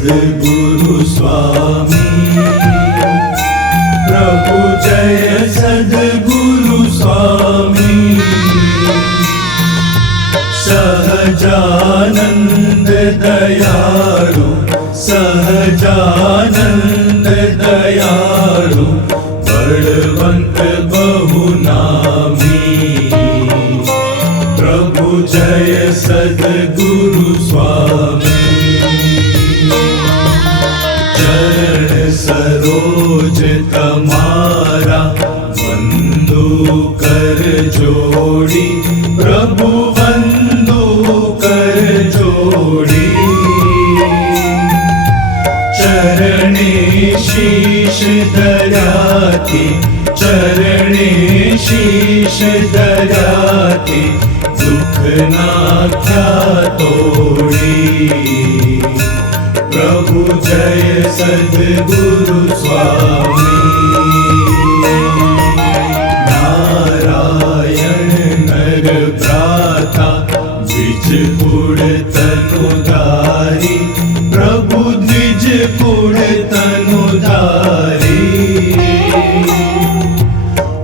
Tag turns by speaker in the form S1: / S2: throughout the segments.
S1: सद्गुरु स्वामी प्रभु जय सद्गुरु स्वामी। सहजानन्द दयालु सहजानन्द दयालु बलवन्त बहुना सरोज तमारा वंदू कर जोड़ी, प्रभु वंदू कर जोड़ी। चरणे शीश दयाति चरणे शीश दयाति दुख नाख्या तोड़ी। प्रभु जय सद्गुरु स्वामी। नारायण नर भ्राता द्विज पुर तनुधारी प्रभु द्विज पुर तनुधारी।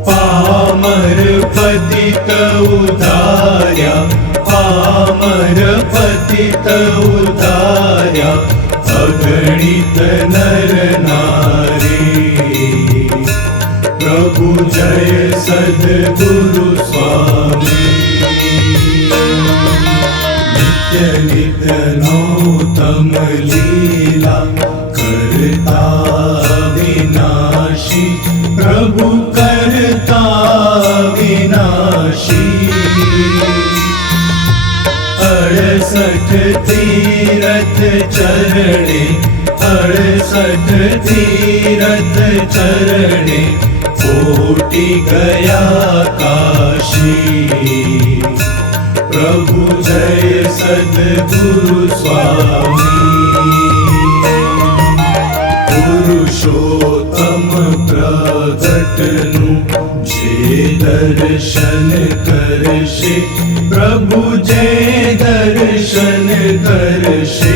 S1: पामर पतित उदार्या पामर पतित उदार्या अगणित नर नारी। प्रभु जय सद्गुरु स्वामी। नित्य नित्य नौतम लीला करता विनाशी प्रभु करता અડસઠ તીરથ ચરણે, અડસઠ તીરથ ચરણે કોટી ગયા કાશી. પ્રભુ જય સદગુરુ સ્વામી. પુરુષોત્તમ પ્રગટનું જે દર્શન કરશે. પ્રભુ જય દર્શન કરશે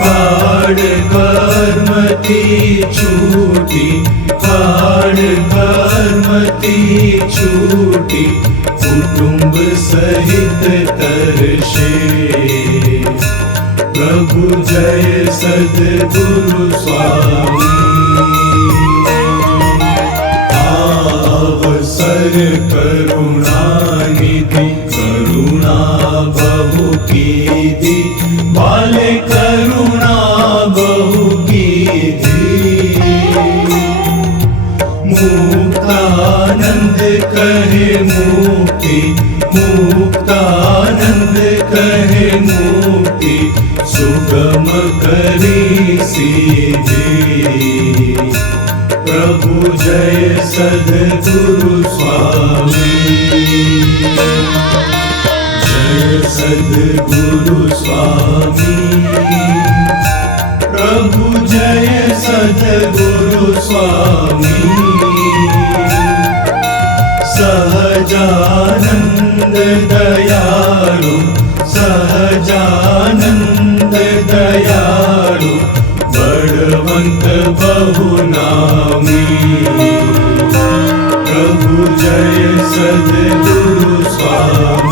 S1: કાળ કર્મથી છૂટી કાળ કર્મથી છૂટી કુટુંબ સહિત તરશે પ્રભુ જય સદગુરુ સ્વામી આવસર करुणा बहु मुक्तानंद कहे मुक्ति, मुक्तानंद कहे मुक्ति, सुगम करी सीधी। प्रभु जय सद्गुरु स्वामी। जय सद्गुरु स्वामी। प्रभु जय सद्गुरु स्वामी। सहजानन्द दयाळु सहजानन्द दयाळु बळवन्त बहुनामी प्रभु जय सद्गुरु स्वामी।